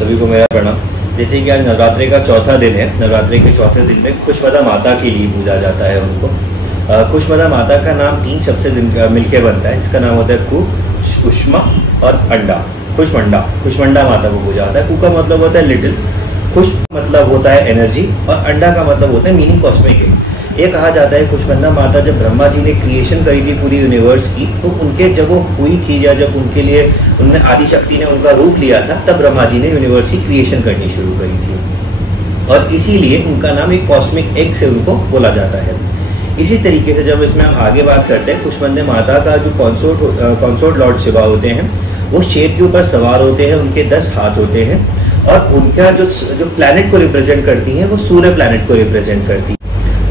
सभी को मेरा प्रणाम। जैसे कि आज नवरात्रि का चौथा दिन है, नवरात्रि के चौथे दिन में खुशमदा माता के लिए पूजा जाता है उनको। खुशमदा माता का नाम 3 शब्द से मिलकर बनता है। इसका नाम होता है कु, कुष्मा और अंडा। खुशमंडा माता को पूजा होता है। कु का मतलब होता है लिटिल, खुश मतलब होता है एनर्जी और अंडा का मतलब होता है मीनिंग कॉस्मिक है। ये कहा जाता है खुशमंदा माता जब ब्रह्मा जी ने क्रिएशन करी थी पूरी यूनिवर्स की, तो उनके जब वो हुई थी या जब उनके लिए उन्होंने आदि शक्ति ने उनका रूप लिया था, तब ब्रह्मा जी ने यूनिवर्स की क्रिएशन करनी शुरू करी थी और इसीलिए उनका नाम एक कॉस्मिक एग से उनको बोला जाता है। इसी तरीके से जब इसमें हम आगे बात करते हैं, खुशमंदा माता का जो कॉन्सोर्ट लॉर्ड शिवा होते हैं वो शेर के ऊपर सवार होते हैं। उनके 10 हाथ होते हैं और उनका जो प्लैनेट को रिप्रेजेंट करती है वो सूर्य प्लैनेट को रिप्रेजेंट करती है।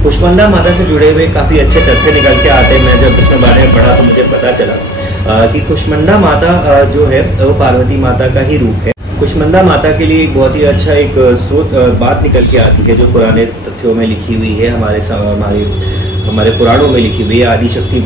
खुशमंदा माता से जुड़े हुए काफी अच्छे तथ्य निकल के आते हैं। मैं जब इसमें बारे में पढ़ा तो मुझे पता चला कि खुशमंदा माता जो है वो पार्वती माता का ही रूप है। खुशमंदा माता के लिए एक बहुत ही अच्छा एक बात निकल के आती है जो पुराने तथ्यों में लिखी हुई है, हमारे पुराणों में लिखी हुई है आदिशक्ति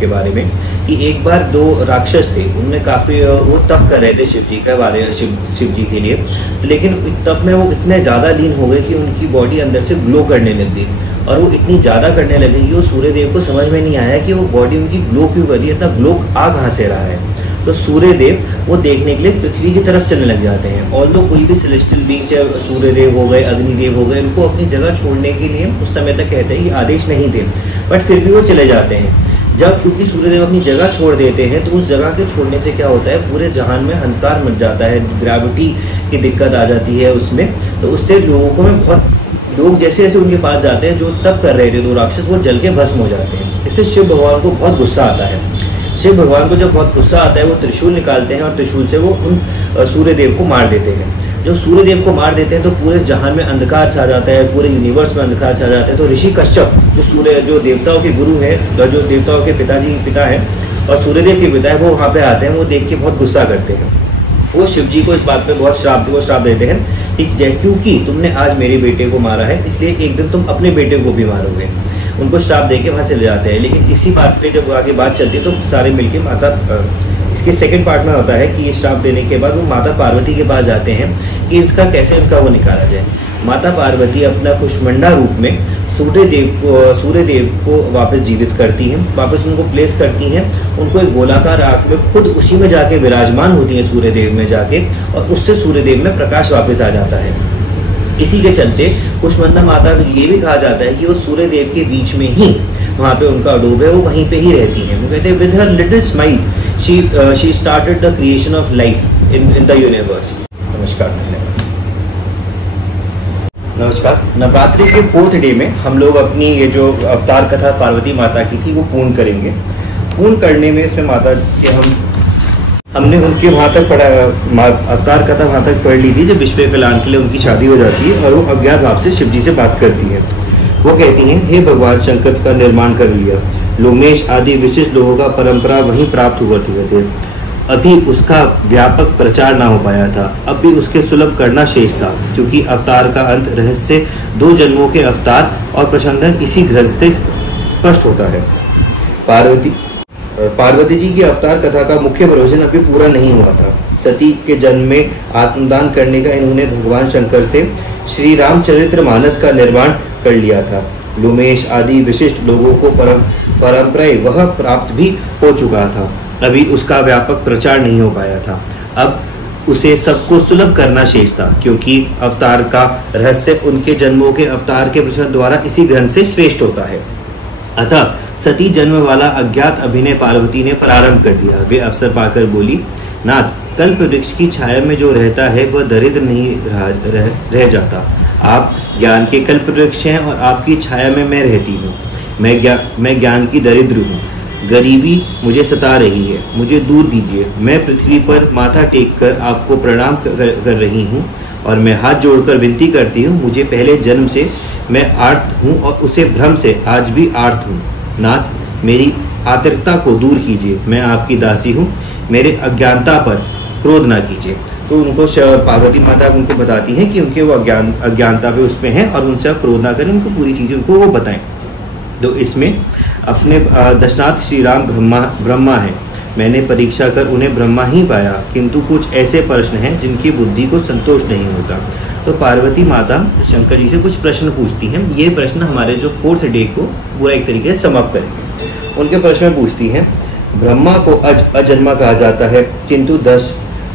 के बारे में, कि एक बार 2 राक्षस थे। उनने काफी वो तप कर रहे थे शिव जी के लिए, लेकिन तप में वो इतने ज्यादा लीन हो गए कि उनकी बॉडी अंदर से ग्लो करने लग गई और वो इतनी ज्यादा करने लगे कि वो सूर्य देव को समझ में नहीं आया कि वो बॉडी उनकी ग्लो क्यों कर रही है, इतना ग्लो आ कहाँ से रहा है। तो सूर्य देव वो देखने के लिए पृथ्वी की तरफ चलने लग जाते हैं। ऑल्दो कोई भी सेलेस्टियल बीइंग, चाहे सूर्य देव हो गए, अग्निदेव हो गए, उनको अपनी जगह छोड़ने के लिए उस समय तक कहते हैं कि आदेश नहीं थे, बट फिर भी वो चले जाते हैं। जब क्योंकि सूर्यदेव अपनी जगह छोड़ देते हैं तो उस जगह के छोड़ने से क्या होता है, पूरे जहान में अंधकार मच जाता है, ग्रेविटी की दिक्कत आ जाती है उसमें। तो उससे लोग जैसे जैसे उनके पास जाते हैं, जो तप कर रहे थे 2 राक्षस, वो जल के भस्म हो जाते हैं। इससे शिव भगवान को बहुत गुस्सा आता है। शिव भगवान को जब बहुत गुस्सा आता है वो त्रिशूल निकालते हैं और त्रिशूल से वो उन सूर्य देव को मार देते हैं। जो सूर्य देव को मार देते हैं तो पूरे जहान में अंधकार छा जाता है, पूरे यूनिवर्स में अंधकार छा जाता है। तो ऋषि कश्यप जो देवताओं के गुरु है, जो देवताओं के पिता है और सूर्यदेव के पिता है, वो वहां पे आते हैं। वो देख के बहुत गुस्सा करते हैं। वो शिव जी को इस बात पे बहुत श्राप देते हैं कि क्योंकि तुमने आज मेरे बेटे को मारा है, इसलिए एक दिन तुम अपने बेटे को भी मारोगे। उनको श्राप देके वहां चले जाते हैं। लेकिन इसी बात पे जब आगे बात चलती है तो सारे मिलके इसके सेकंड पार्ट में होता है कि ये श्राप देने के बाद वो माता पार्वती के पास जाते हैं कि इसका कैसे उनका वो निकाला जाए। माता पार्वती अपना खुशमंडा रूप में सूर्य देव को वापस जीवित करती हैं, वापस उनको प्लेस करती हैं। उनको एक गोलाकार आंख में खुद उसी में जाके विराजमान होती है सूर्य देव में जाके, और उससे सूर्य देव में प्रकाश वापस आ जाता है। इसी के चलते खुशमंदा माता ये भी कहा जाता है कि वो सूर्य देव के बीच में ही वहां पे उनका अडोब है, वो वहीं पे ही रहती हैं। वो कहते हैं with her little smile she started the creation of life in the universe. नमस्कार, धन्यवाद। नमस्कार। नवरात्रि के 4th डे में हम लोग अपनी ये जो अवतार कथा पार्वती माता की थी वो पूर्ण करेंगे। पूर्ण करने में इसमें माता के हमने उनके वहां तक पढ़ा, अवतार कथा वहां तक पढ़ ली थी जब विश्व कल्याण के लिए उनकी शादी हो जाती है और वो अज्ञात भाव से शिव जी से बात करती है। वो कहती हैं, हे भगवान, शंकर का निर्माण कर लिया, लोमेश आदि विशिष्ट लोगों का परंपरा वहीं प्राप्त हुआ थे। अभी उसका व्यापक प्रचार ना हो पाया था, अब भी उसके सुलभ करना शेष था, क्योंकि अवतार का अंत रहस्य 2 जन्मों के अवतार और प्रचंडन इसी ग्रंथ से स्पष्ट होता है। पार्वती जी की अवतार कथा का मुख्य प्रयोजन अभी पूरा नहीं हुआ था। सती के जन्म में आत्मदान करने का इन्होंने भगवान शंकर से श्री रामचरितमानस का निर्माण कर लिया था। लोमेश आदि विशिष्ट लोगों को परंपराएं वह प्राप्त भी हो चुका था, अभी उसका व्यापक प्रचार नहीं हो पाया था। अब उसे सबको सुलभ करना शेष था, क्योंकि अवतार का रहस्य उनके जन्मों के अवतार के प्रचार द्वारा इसी ग्रंथ से श्रेष्ठ होता है। अतः सती जन्म वाला अज्ञात अभिनय पार्वती ने प्रारंभ कर दिया। वे अवसर पाकर बोली, नाथ, कल्प वृक्ष की छाया में जो रहता है वह दरिद्र नहीं रह जाता। आप ज्ञान के कल्प वृक्ष हैं और आपकी छाया में मैं रहती हूँ। मैं ज्ञान की दरिद्र हूँ, गरीबी मुझे सता रही है, मुझे दूध दीजिए। मैं पृथ्वी पर माथा टेक कर आपको प्रणाम कर रही हूँ और मैं हाथ जोड़कर विनती करती हूँ, मुझे पहले जन्म से मैं आर्त हूँ और उसे भ्रम से आज भी आर्त हूँ। नाथ, मेरी आतिरता को दूर कीजिए, मैं आपकी दासी हूँ, मेरे अज्ञानता पर क्रोध ना कीजिए। तो उनको पार्वती माता उनको बताती हैं कि उनके वो अज्ञानता पे उसमें है और उनसे क्रोध ना करें, उनको पूरी चीजें उनको वो बताएं। तो इसमें अपने दशनाथ श्री राम ब्रह्मा है, मैंने परीक्षा कर उन्हें ब्रह्मा ही पाया, किंतु कुछ ऐसे प्रश्न हैं जिनकी बुद्धि को संतोष नहीं होता। तो पार्वती माता शंकर जी से कुछ प्रश्न पूछती हैं। ये प्रश्न हमारे जो 4th डे को पूरा एक तरीके से समाप्त करेंगे। उनके प्रश्न पूछती हैं, ब्रह्मा को अजन्मा कहा जाता है, किंतु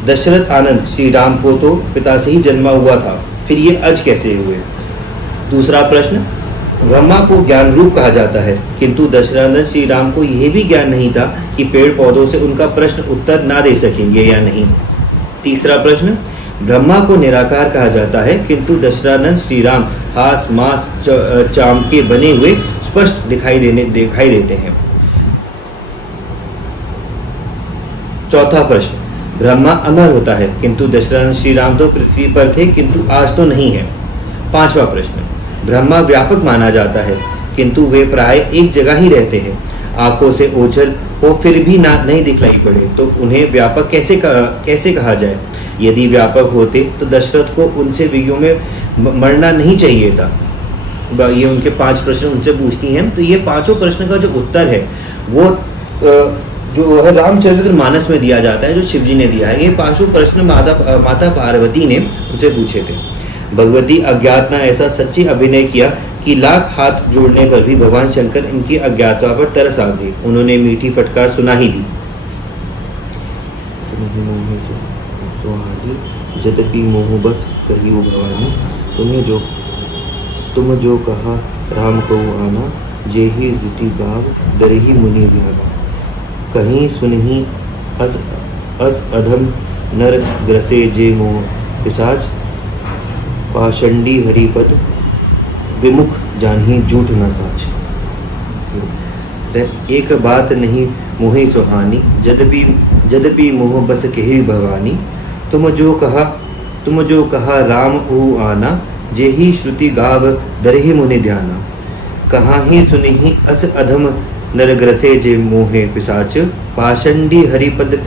दशरथ आनंद श्री राम को तो पिता से ही जन्मा हुआ था, फिर ये अज कैसे हुए। दूसरा प्रश्न, ब्रह्मा को ज्ञान रूप कहा जाता है, किंतु दशरथ श्री राम को यह भी ज्ञान नहीं था कि पेड़ पौधों से उनका प्रश्न उत्तर ना दे सकेंगे या नहीं। तीसरा प्रश्न, ब्रह्मा को निराकार कहा जाता है, किंतु दशरथ श्री राम हास मास चाम के बने हुए स्पष्ट दिखाई देते हैं। चौथा प्रश्न, ब्रह्मा अमर होता है, किंतु दशरथ श्री राम तो पृथ्वी पर थे, किंतु आज तो नहीं है। पांचवा प्रश्न, ब्रह्मा व्यापक माना जाता है, किंतु वे प्राय एक जगह ही रहते हैं। आंखों से ओझल हो फिर भी नहीं दिखलाई पड़े, तो उन्हें व्यापक कैसे कहा जाए। यदि व्यापक होते तो दशरथ को उनसे युगों में मरना नहीं चाहिए था। ये उनके 5 प्रश्न उनसे पूछती हैं। तो ये पांचों प्रश्न का जो उत्तर है वो जो है रामचरितमानस में दिया जाता है, जो शिव जी ने दिया है। ये पांचों प्रश्न माता पार्वती ने उनसे पूछे थे। भगवती अज्ञात ने ऐसा सच्ची अभिनय किया कि लाख हाथ जोड़ने पर भी भगवान शंकर इनकी अज्ञातता पर तरस आ गए। उन्होंने मीठी फटकार सुना ही दी, जदपि मोह बस कही वो भवानी, तुम जो कहा राम को आना, जे ही ऋति गाव दरही मुनि ज्ञाना। कहीं सुनही अस अधम नर ग्रसे जे मोह पिशाच, पाषंडी हरिपद विमुख जानही झूठ न साच। एक बात नहीं मोहि सुहानी, जदपि मोह बस कही भवानी। तुम जो कहा राम ऊ आना, जे ही श्रुति गाव दरहि मुनि ध्याना। कहाँ ही सुनिहि अस अधम नर ग्रसे जे मोहे पिशाच, पाषंडी हरिपद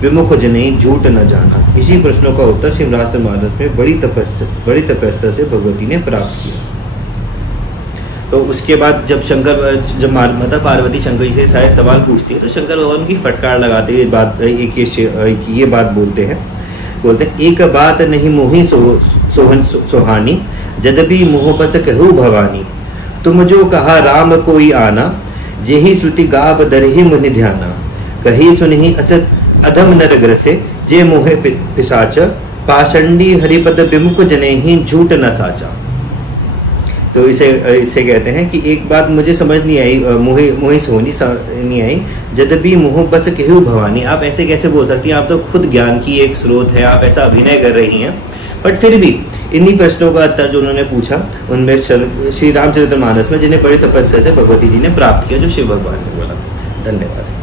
विमुख जने झूठ न जाना। इसी प्रश्नों का उत्तर श्रीरामचरितमानस में बड़ी तपस्या से भगवती ने प्राप्त किया। तो उसके बाद जब माता पार्वती शंकर जी से सारे सवाल पूछती है, तो शंकर भगवान की फटकार लगाते हुए ये बात बोलते हैं, एक बात नहीं मोहि सोहानी, जदपि मोह बस कहू भवानी। तुम जो कहा राम कोई आना, जेहि श्रुति गाव दरहि मुनि ध्याना। कही सुनहि असत अधम नर ग्रसे, जे मोहे पिशाच, पाषंडी हरिपद विमुख जने ही झूठ न साचा। तो इसे कहते हैं कि एक बात मुझे समझ नहीं आई, मोहि सोनी नहीं आई, जदपि मोह बस कहू भवानी। आप ऐसे कैसे बोल सकती हैं, आप तो खुद ज्ञान की एक स्रोत है, आप ऐसा अभिनय कर रही हैं। बट फिर भी इन्हीं प्रश्नों का उत्तर जो उन्होंने पूछा, उनमें श्री रामचरितमानस में जिन्हें बड़ी तपस्या से भगवती जी ने प्राप्त किया, जो शिव भगवान ने बोला। धन्यवाद।